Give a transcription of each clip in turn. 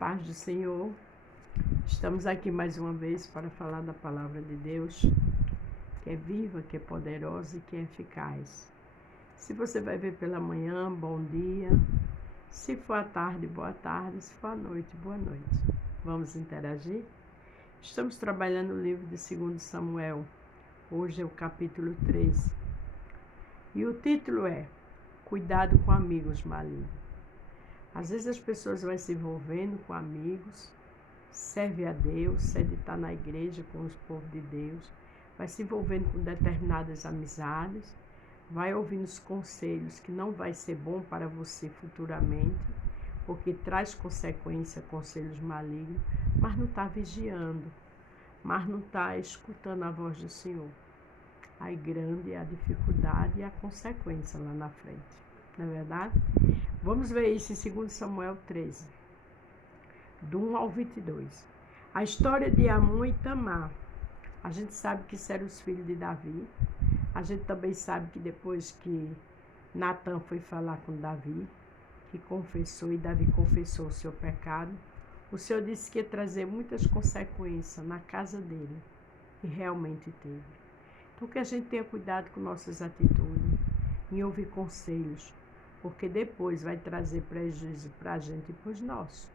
paz do Senhor, estamos aqui mais uma vez para falar da palavra de Deus, que é viva, que é poderosa e que é eficaz. Se você vai ver pela manhã, bom dia. Se for à tarde, boa tarde. Se for à noite, boa noite. Vamos interagir? Estamos trabalhando o livro de 2 Samuel. Hoje é o capítulo 13. E o título é Cuidado com amigos malignos. Às vezes as pessoas vão se envolvendo com amigos, serve a Deus, serve estar na igreja com os povos de Deus, vai se envolvendo com determinadas amizades, vai ouvindo os conselhos que não vai ser bom para você futuramente, porque traz consequência, conselhos malignos, mas não está vigiando, mas não está escutando a voz do Senhor. Aí grande é a dificuldade e a consequência lá na frente, não é verdade? Vamos ver isso em 2 Samuel 13, do 1 ao 22. A história de Amon e Tamar. A gente sabe que eram os filhos de Davi. A gente também sabe que depois que Natan foi falar com Davi, que confessou, e Davi confessou o seu pecado, o Senhor disse que ia trazer muitas consequências na casa dele. E realmente teve. Então que a gente tenha cuidado com nossas atitudes, em ouvir conselhos, porque depois vai trazer prejuízo para a gente e para os nossos.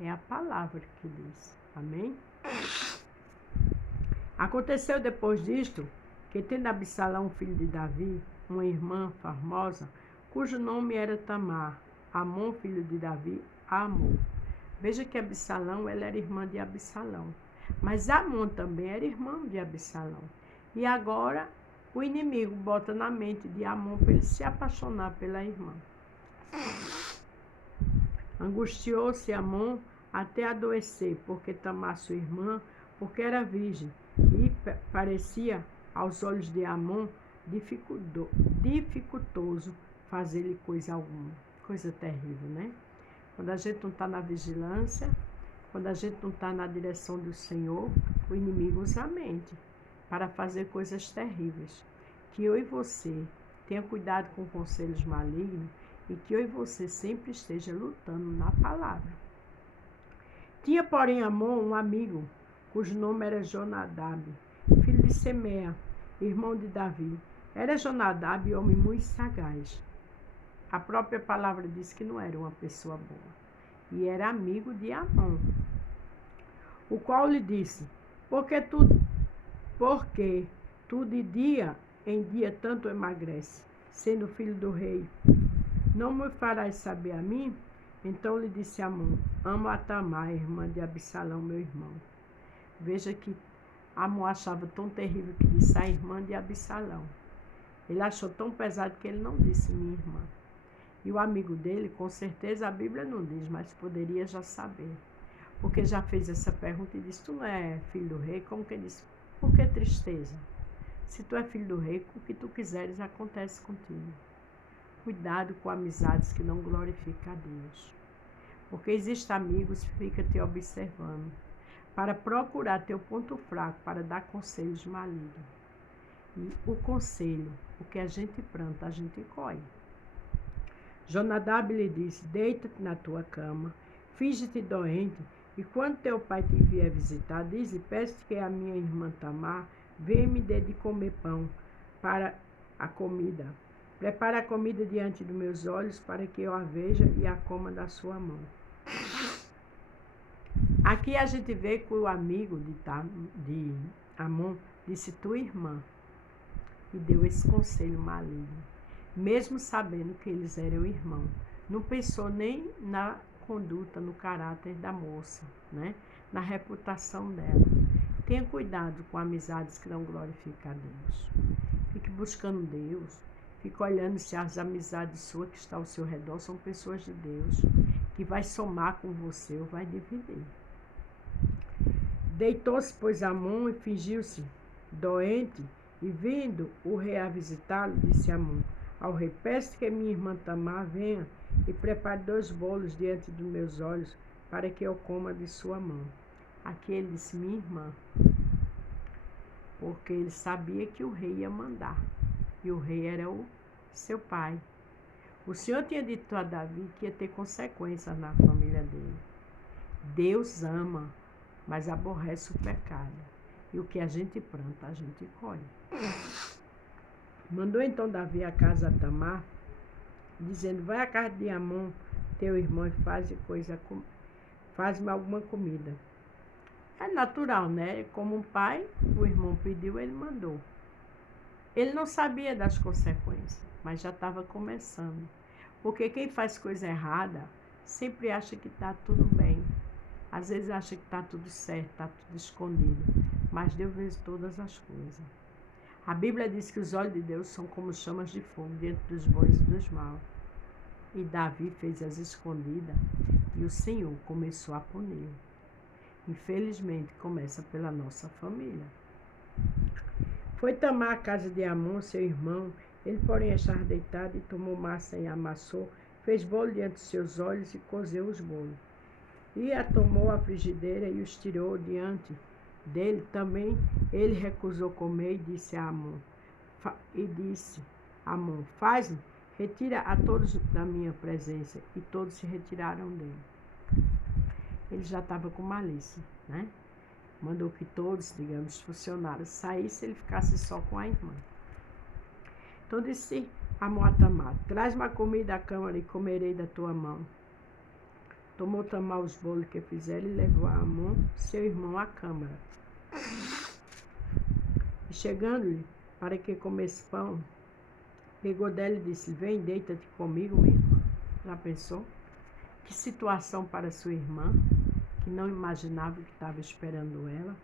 É a palavra que diz. Amém? Aconteceu depois disto, que tendo Absalão, filho de Davi, uma irmã famosa, cujo nome era Tamar, Amon, filho de Davi, a amou. Veja que Absalão, ela era irmã de Absalão. Mas Amon também era irmão de Absalão. E agora o inimigo bota na mente de Amon para ele se apaixonar pela irmã. Angustiou-se Amon até adoecer, porque Tamar, sua irmã, porque era virgem, e parecia aos olhos de Amon dificultoso fazer-lhe coisa alguma. Coisa terrível, né? Quando a gente não está na vigilância, quando a gente não está na direção do Senhor, o inimigo usa a mente para fazer coisas terríveis. Que eu e você tenha cuidado com conselhos malignos e que eu e você sempre esteja lutando na palavra. Tinha, porém, Amon um amigo, cujo nome era Jonadab, filho de Semea, irmão de Davi. Era Jonadab homem muito sagaz. A própria palavra diz que não era uma pessoa boa. E era amigo de Amon, o qual lhe disse, porque tu de dia em dia tanto emagrece, sendo filho do rei, não me farás saber a mim? Então lhe disse Amon, amo a Tamar, irmã de Absalão, meu irmão. Veja que Amon achava tão terrível que disse a irmã de Absalão. Ele achou tão pesado que ele não disse minha irmã. E o amigo dele, com certeza a Bíblia não diz, mas poderia já saber. Porque já fez essa pergunta e disse, tu não é filho do rei? Como que ele disse? Por que tristeza? Se tu é filho do rei, o que tu quiseres acontece contigo. Cuidado com amizades que não glorificam a Deus. Porque existem amigos que ficam te observando para procurar teu ponto fraco, para dar conselhos malignos. E o conselho, o que a gente planta, a gente colhe. Jonadab lhe disse, deita-te na tua cama, finge-te doente, e quando teu pai te vier visitar, diz-lhe, peço-te que a minha irmã Tamar venha me dê de comer pão para a comida. Prepara a comida diante dos meus olhos para que eu a veja e a coma da sua mão. Aqui a gente vê que o amigo de Amon disse tua irmã e deu esse conselho maligno, mesmo sabendo que eles eram irmãos. Não pensou nem na conduta, no caráter da moça, né? Na reputação dela. Tenha cuidado com amizades que não glorificam a Deus. Fique buscando Deus. Fique olhando se as amizades suas que estão ao seu redor são pessoas de Deus, que vai somar com você ou vai dividir. Deitou-se, pois, Amon e fingiu-se doente, e vindo o rei a visitá-lo, disse Amon ao rei, peço que minha irmã Tamar venha e prepare 2 bolos diante dos meus olhos, para que eu coma de sua mão. Aqui ele disse, minha irmã, porque ele sabia que o rei ia mandar, e o rei era o seu pai. O Senhor tinha dito a Davi que ia ter consequências na família dele. Deus ama, mas aborrece o pecado. E o que a gente planta, a gente colhe. Mandou então Davi a casa a Tamar, dizendo: vai à casa de Amon, teu irmão, e faz-me alguma comida. É natural, né? Como um pai, o irmão pediu, ele mandou. Ele não sabia das consequências, mas já estava começando. Porque quem faz coisa errada sempre acha que está tudo bem. Às vezes acha que está tudo certo, está tudo escondido. Mas Deus vê todas as coisas. A Bíblia diz que os olhos de Deus são como chamas de fogo diante dos bons e dos maus. E Davi fez as escondidas e o Senhor começou a punir. Infelizmente, começa pela nossa família. Foi Tamar à casa de Amon, seu irmão. Ele, porém, estava deitado e tomou massa e amassou, fez bolo diante de seus olhos e cozeu os bolos. E tomou a frigideira e os tirou diante dele. Também ele recusou comer e disse a Amon, faz-me, retira a todos da minha presença. E todos se retiraram dele. Ele já estava com malícia, né? Mandou que todos, digamos, funcionários saíssem e ele ficasse só com a irmã. Então disse Amon a Tamar: traz-me a comida à câmara e comerei da tua mão. Tomou Tamar os bolos que fizeram e levou a Amon, seu irmão, à câmara. E chegando-lhe para que comesse pão, pegou dela e disse: vem, deita-te comigo, minha irmã. Já pensou? Que situação para sua irmã, que não imaginava que estava esperando ela.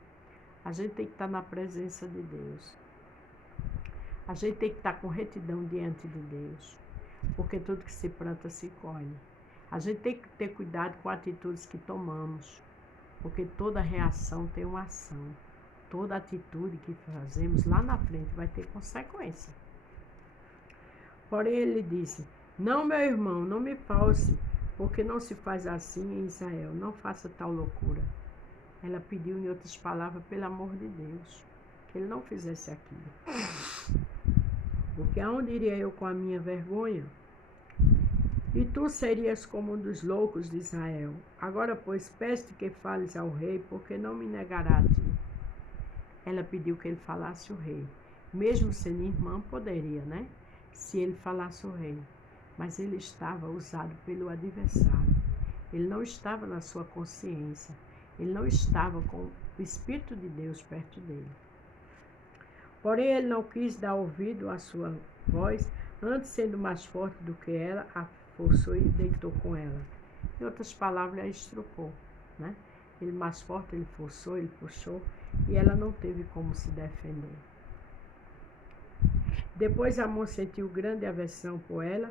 A gente tem que estar na presença de Deus. A gente tem que estar com retidão diante de Deus, porque tudo que se planta se colhe. A gente tem que ter cuidado com atitudes que tomamos, porque toda reação tem uma ação. Toda atitude que fazemos lá na frente vai ter consequência. Porém ele disse: não, meu irmão, não me false, porque não se faz assim em Israel, não faça tal loucura. Ela pediu, em outras palavras, pelo amor de Deus, que ele não fizesse aquilo. Porque aonde iria eu com a minha vergonha? E tu serias como um dos loucos de Israel. Agora, pois, peço-te que fales ao rei, porque não me negará a ti. Ela pediu que ele falasse o rei. Mesmo sendo irmã, poderia, né? Se ele falasse o rei. Mas ele estava usado pelo adversário. Ele não estava na sua consciência. Ele não estava com o Espírito de Deus perto dele. Porém, ele não quis dar ouvido à sua voz, antes sendo mais forte do que ela, a forçou e deitou com ela. Em outras palavras, a estrupou, né? Ele mais forte, ele forçou, ele puxou, e ela não teve como se defender. Depois Amon sentiu grande aversão por ela,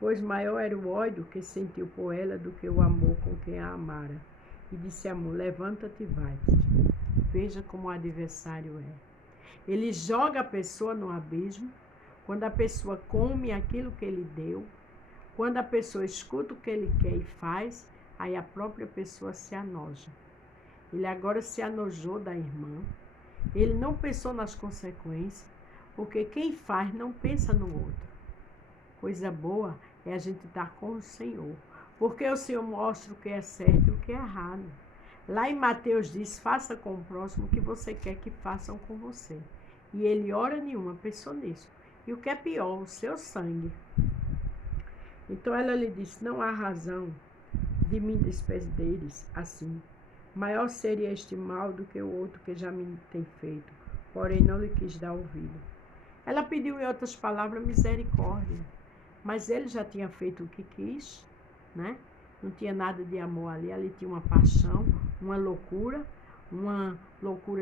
pois maior era o ódio que sentiu por ela do que o amor com quem a amara. E disse a Amon: levanta-te e vai-te. Veja como o adversário é. Ele joga a pessoa no abismo, quando a pessoa come aquilo que ele deu, quando a pessoa escuta o que ele quer e faz, aí a própria pessoa se anoja. Ele agora se anojou da irmã, ele não pensou nas consequências, porque quem faz não pensa no outro. Coisa boa é a gente estar com o Senhor, porque o Senhor mostra o que é certo e o que é errado. Lá em Mateus diz: faça com o próximo o que você quer que façam com você. E ele, hora nenhuma, pensou nisso. E o que é pior, o seu sangue. Então ela lhe disse: não há razão de me despederes assim. Maior seria este mal do que o outro que já me tem feito. Porém não lhe quis dar ouvido. Ela pediu, em outras palavras, misericórdia. Mas ele já tinha feito o que quis, né? Não tinha nada de amor ali. Ali tinha uma paixão, uma loucura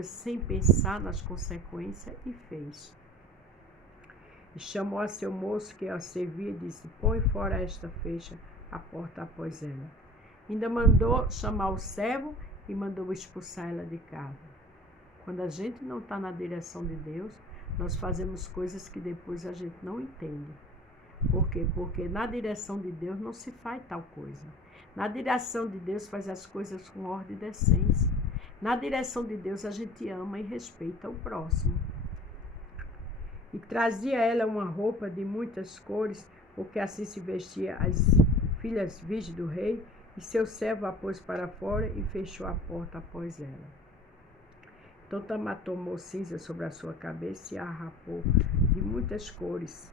sem pensar nas consequências, e fez. E chamou a seu moço que a servia e disse: põe fora esta fecha a porta após ela. Ainda mandou chamar o servo e mandou expulsar ela de casa. Quando a gente não está na direção de Deus, nós fazemos coisas que depois a gente não entende. Por quê? Porque na direção de Deus não se faz tal coisa. Na direção de Deus faz as coisas com ordem e decência. Na direção de Deus a gente ama e respeita o próximo. E trazia ela uma roupa de muitas cores, porque assim se vestia as filhas virgens do rei, e seu servo a pôs para fora e fechou a porta após ela. Então Tamar tomou cinza sobre a sua cabeça e a rapou de muitas cores.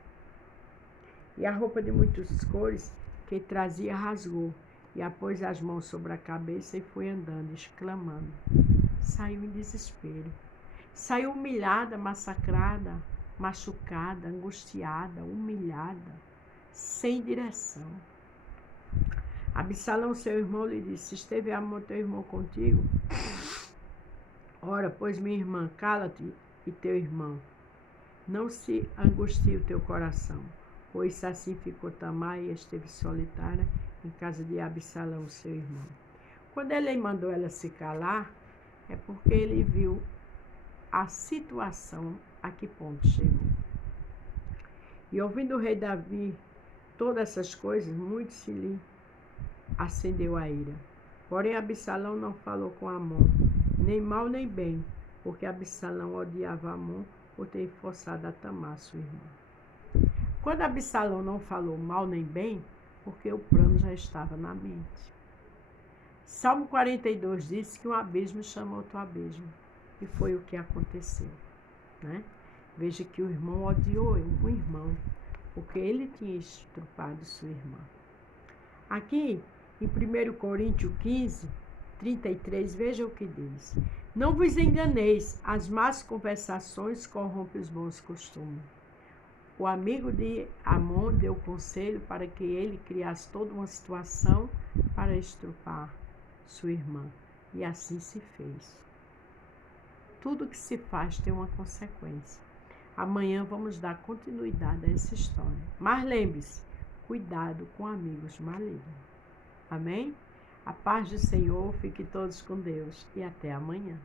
E a roupa de muitas cores que trazia rasgou, e a pôs as mãos sobre a cabeça e foi andando, exclamando. Saiu em desespero. Saiu humilhada, massacrada, machucada, angustiada, humilhada, sem direção. Absalão, seu irmão, lhe disse: esteve Amnon, teu irmão, contigo? Ora, pois minha irmã, cala-te, e teu irmão. Não se angustie o teu coração, pois assim ficou Tamar e esteve solitária em casa de Absalão, seu irmão. Quando ele mandou ela se calar, é porque ele viu a situação a que ponto chegou. E ouvindo o rei Davi todas essas coisas, muito se lhe acendeu a ira. Porém, Absalão não falou com Amnon, nem mal nem bem, porque Absalão odiava Amnon por ter forçado a Tamar, sua irmã. Quando Absalão não falou mal nem bem, porque o plano já estava na mente. Salmo 42 diz que um abismo chama outro abismo. E foi o que aconteceu. Né? Veja que o irmão odiou o irmão, porque ele tinha estrupado sua irmã. Aqui, em 1 Coríntios 15, 33, veja o que diz. Não vos enganeis, as más conversações corrompem os bons costumes. O amigo de Amnon deu conselho para que ele criasse toda uma situação para estrupar sua irmã. E assim se fez. Tudo que se faz tem uma consequência. Amanhã vamos dar continuidade a essa história. Mas lembre-se, cuidado com amigos malignos. Amém? A paz do Senhor, fique todos com Deus e até amanhã.